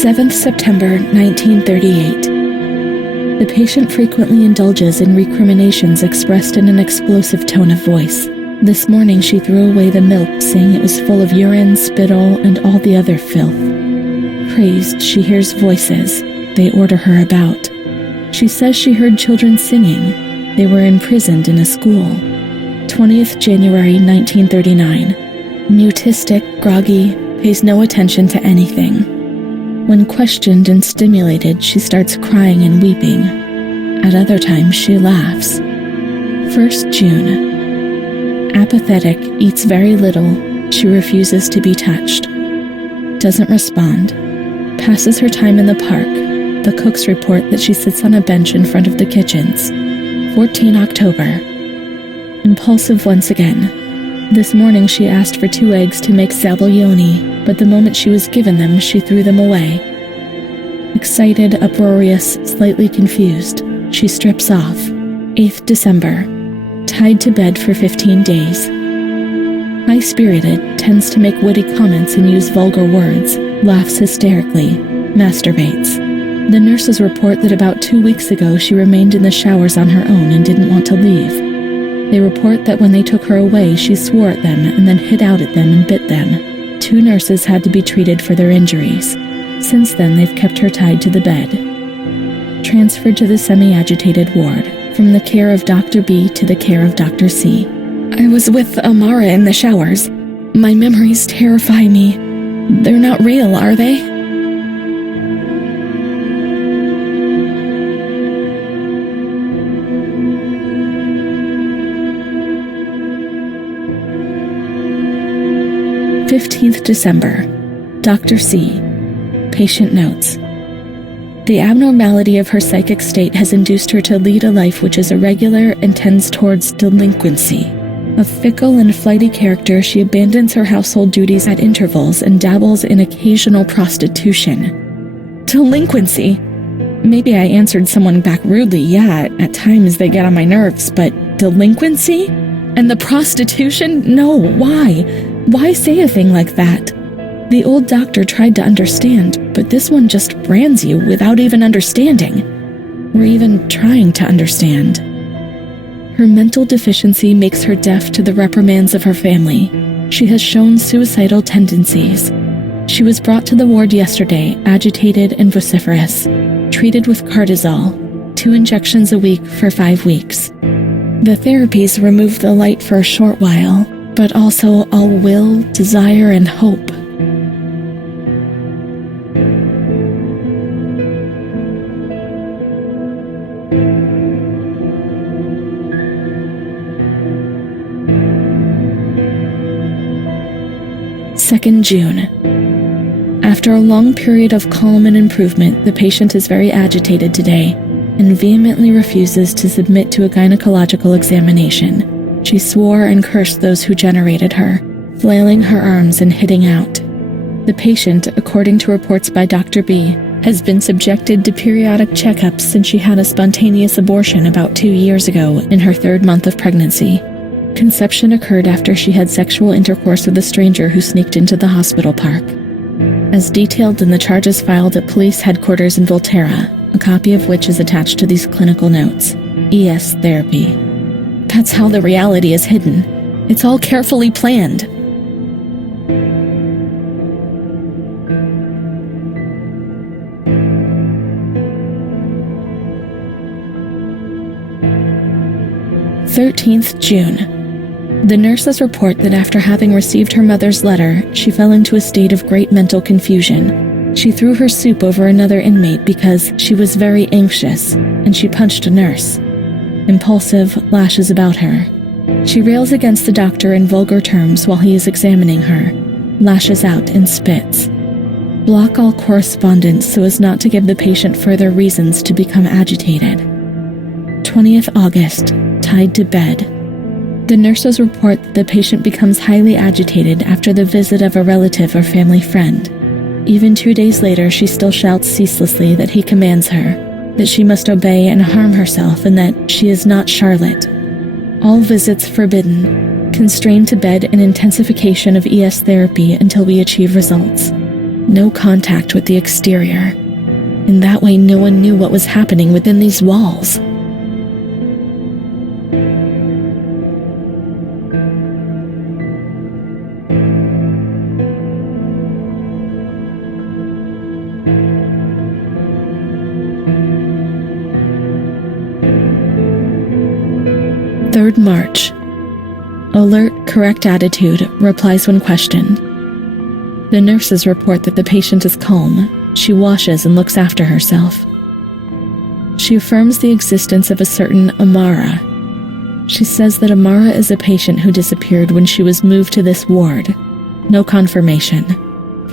7th September 1938. The patient frequently indulges in recriminations expressed in an explosive tone of voice. This morning she threw away the milk, saying it was full of urine, spittle, and all the other filth. Crazed, she hears voices. They order her about. She says she heard children singing. They were imprisoned in a school. 20th January 1939. Mutistic, groggy, pays no attention to anything. When questioned and stimulated, she starts crying and weeping. At other times, she laughs. 1st June. Apathetic, eats very little. She refuses to be touched. Doesn't respond. Passes her time in the park. The cooks report that she sits on a bench in front of the kitchens. 14 October. Impulsive once again. This morning she asked for 2 eggs to make zabaglione, but the moment she was given them, she threw them away. Excited, uproarious, slightly confused, she strips off. 8th December. Tied to bed for 15 days. High-spirited, tends to make witty comments and use vulgar words, laughs hysterically, masturbates. The nurses report that about 2 weeks ago she remained in the showers on her own and didn't want to leave. They report that when they took her away, she swore at them and then hit out at them and bit them. 2 nurses had to be treated for their injuries. Since then, they've kept her tied to the bed. Transferred to the semi-agitated ward, from the care of Dr. B to the care of Dr. C. I was with Amara in the showers. My memories terrify me. They're not real, are they? "15th December. Dr. C. Patient notes. The abnormality of her psychic state has induced her to lead a life which is irregular and tends towards delinquency. A fickle and flighty character, she abandons her household duties at intervals and dabbles in occasional prostitution." Delinquency? Maybe I answered someone back rudely. Yeah, at times they get on my nerves, but delinquency? And the prostitution? No, why? Why say a thing like that? The old doctor tried to understand, but this one just brands you without even understanding, or even trying to understand. Her mental deficiency makes her deaf to the reprimands of her family. She has shown suicidal tendencies. She was brought to the ward yesterday, agitated and vociferous, treated with cortisol, 2 injections a week for 5 weeks. The therapies remove the light for a short while, but also all will, desire, and hope. "2nd June. After a long period of calm and improvement, the patient is very agitated today and vehemently refuses to submit to a gynecological examination. She swore and cursed those who generated her, flailing her arms and hitting out. The patient, according to reports by Dr. B, has been subjected to periodic checkups since she had a spontaneous abortion about 2 years ago in her 3rd month of pregnancy. Conception occurred after she had sexual intercourse with a stranger who sneaked into the hospital park. As detailed in the charges filed at police headquarters in Volterra, a copy of which is attached to these clinical notes. ES therapy. That's how the reality is hidden. It's all carefully planned. "13th June. The nurses report that after having received her mother's letter, she fell into a state of great mental confusion. She threw her soup over another inmate because she was very anxious, and she punched a nurse. Impulsive, lashes about her. She rails against the doctor in vulgar terms while he is examining her, lashes out and spits. Block all correspondence so as not to give the patient further reasons to become agitated. 20th August, tied to bed. The nurses report that the patient becomes highly agitated after the visit of a relative or family friend. Even 2 days later, she still shouts ceaselessly that he commands her, that she must obey and harm herself, and that she is not Charlotte. All visits forbidden, constrained to bed and intensification of ES therapy until we achieve results. No contact with the exterior. In that way, no one knew what was happening within these walls. March. Alert, correct attitude, replies when questioned. The nurses report that the patient is calm. She washes and looks after herself. She affirms the existence of a certain Amara. She says that Amara is a patient who disappeared when she was moved to this ward. No confirmation.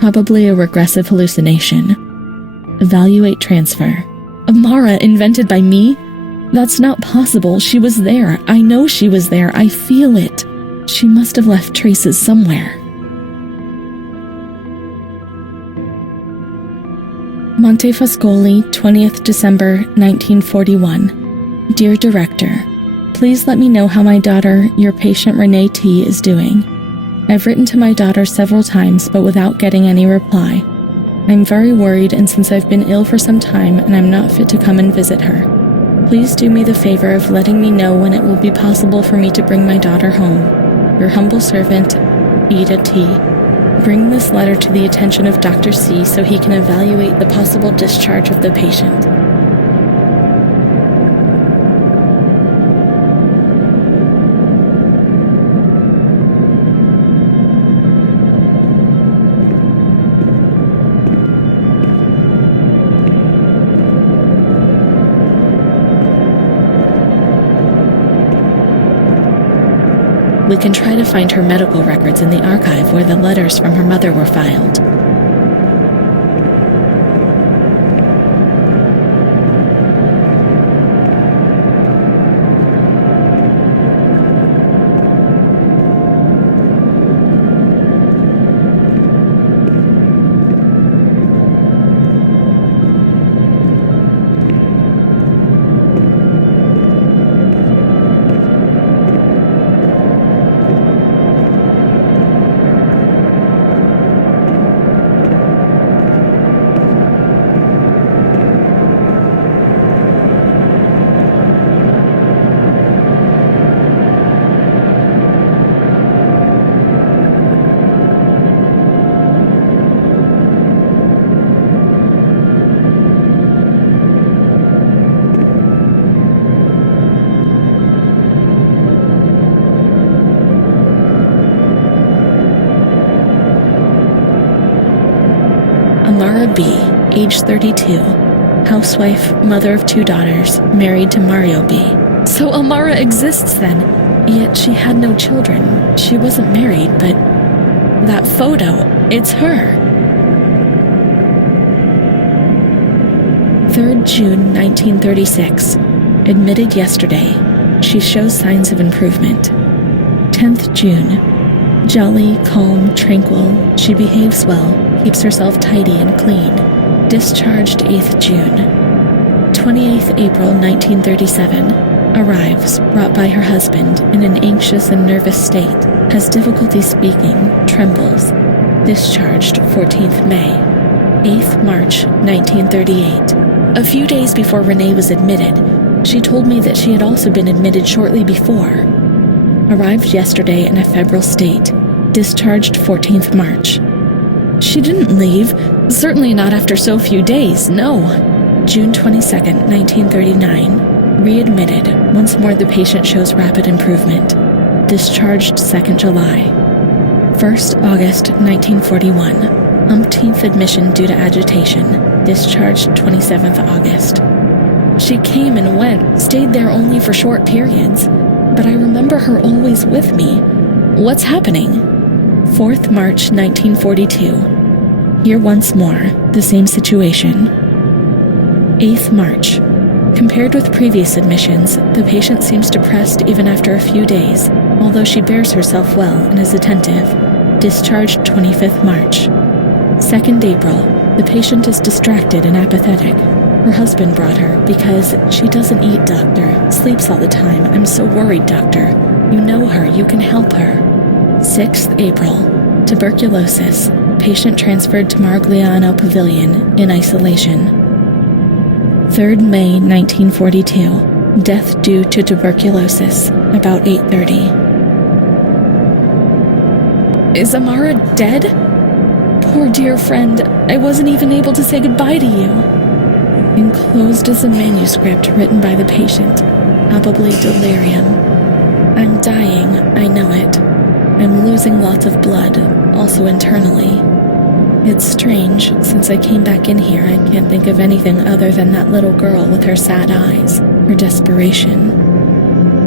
Probably a regressive hallucination. Evaluate transfer. Amara invented by me? That's not possible. She was there. I know she was there. I feel it. She must have left traces somewhere. Montefascoli, 20th December, 1941. Dear Director, please let me know how my daughter, your patient Renee T., is doing. I've written to my daughter several times, but without getting any reply. I'm very worried, and since I've been ill for some time and I'm not fit to come and visit her, please do me the favor of letting me know when it will be possible for me to bring my daughter home. Your humble servant, Ida T. Bring this letter to the attention of Dr. C so he can evaluate the possible discharge of the patient. We can try to find her medical records in the archive where the letters from her mother were filed. Amara B., age 32, housewife, mother of 2 daughters, married to Mario B. So Amara exists then, yet she had no children. She wasn't married, but that photo, it's her. 3rd June 1936, admitted yesterday. She shows signs of improvement. 10th June, jolly, calm, tranquil, she behaves well, keeps herself tidy and clean. Discharged 8th June. 28th April 1937. Arrives, brought by her husband, in an anxious and nervous state. Has difficulty speaking, trembles. Discharged 14th May. 8th March 1938. A few days before Renee was admitted, she told me that she had also been admitted shortly before. Arrived yesterday in a febrile state. Discharged 14th March. She didn't leave. Certainly not after so few days, no. June 22nd, 1939. Readmitted. Once more the patient shows rapid improvement. Discharged 2nd July. 1st August, 1941. Umpteenth admission due to agitation. Discharged 27th August. She came and went, stayed there only for short periods. but I remember her always with me. What's happening? 4th March 1942. Here once more, the same situation. 8th March. Compared with previous admissions, the patient seems depressed even after a few days, although she bears herself well and is attentive. Discharged 25th March. 2nd April. The patient is distracted and apathetic. Her husband brought her because she doesn't eat, doctor. Sleeps all the time. I'm so worried, doctor. You know her. You can help her. 6th April. Tuberculosis. Patient transferred to Marigliano Pavilion in isolation. 3rd May 1942. Death due to tuberculosis. About 8:30. Is Amara dead? Poor dear friend, I wasn't even able to say goodbye to you. Enclosed is a manuscript written by the patient, probably delirium. I'm dying, I know it. I'm losing lots of blood, also internally. It's strange, since I came back in here, I can't think of anything other than that little girl with her sad eyes, her desperation.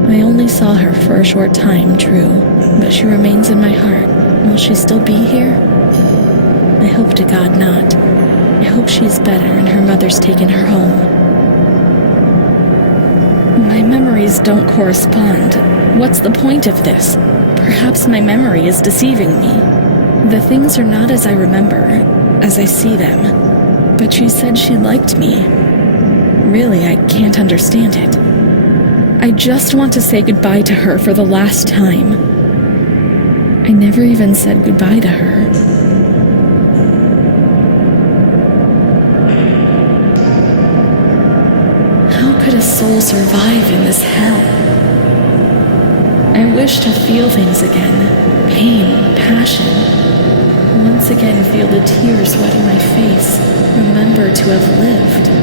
I only saw her for a short time, true, but she remains in my heart. Will she still be here? I hope to God not. I hope she's better and her mother's taken her home. My memories don't correspond. What's the point of this? Perhaps my memory is deceiving me. The things are not as I remember, as I see them. But she said she liked me. Really, I can't understand it. I just want to say goodbye to her for the last time. I never even said goodbye to her. How could a soul survive in this hell? I wish to feel things again. Pain, passion. Once again feel the tears wetting my face. Remember to have lived.